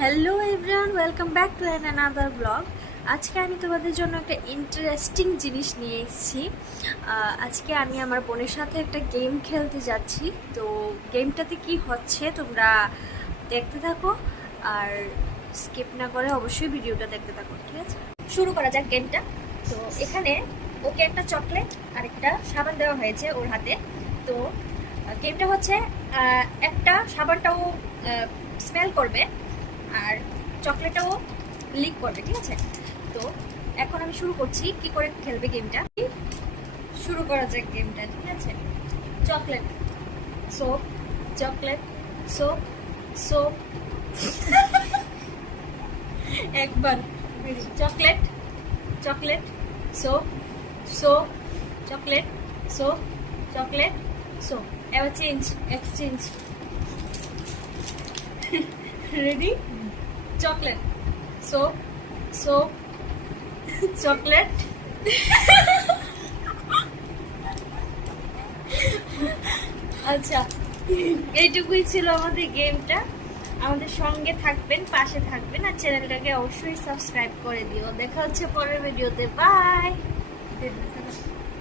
Hello everyone, welcome back to another blog. আজকে আমি তোমাদের জন্য একটা ইন্টারেস্টিং জিনিস নিয়ে এসেছি। আজকে আমি আমার বোনের সাথে একটা গেম খেলতে যাচ্ছি। তো গেমটাতে কি হচ্ছে তোমরা দেখতে থাকো, আর স্কিপ না করে অবশ্যই ভিডিওটা দেখতে থাকো, ঠিক আছে? শুরু করা যাক গেমটা। তো এখানে ওকে একটা চকলেট আর একটা সাবান দেওয়া হয়েছে ওর হাতে। তো গেমটা হচ্ছে একটা সাবানটাও স্মেল করবে আর চকলেটটাও লিক করবে, ঠিক আছে? তো এখন আমি শুরু করছি কি করে খেলবে গেমটা। শুরু করা যাক গেমটা, ঠিক আছে? Chocolate, soap, chocolate, soap, soap. একবার chocolate, chocolate, soap, soap, chocolate, soap, chocolate, soap. এবার change, exchange. Ready? Chocolate, soap, soap, chocolate. আচ্ছা, এইটুকুই ছিল আমাদের গেমটা। আমাদের সঙ্গে থাকবেন, পাশে থাকবেন, আর চ্যানেলটাকে অবশ্যই সাবস্ক্রাইব করে দিও। দেখা হচ্ছে পরের ভিডিওতে। বাই।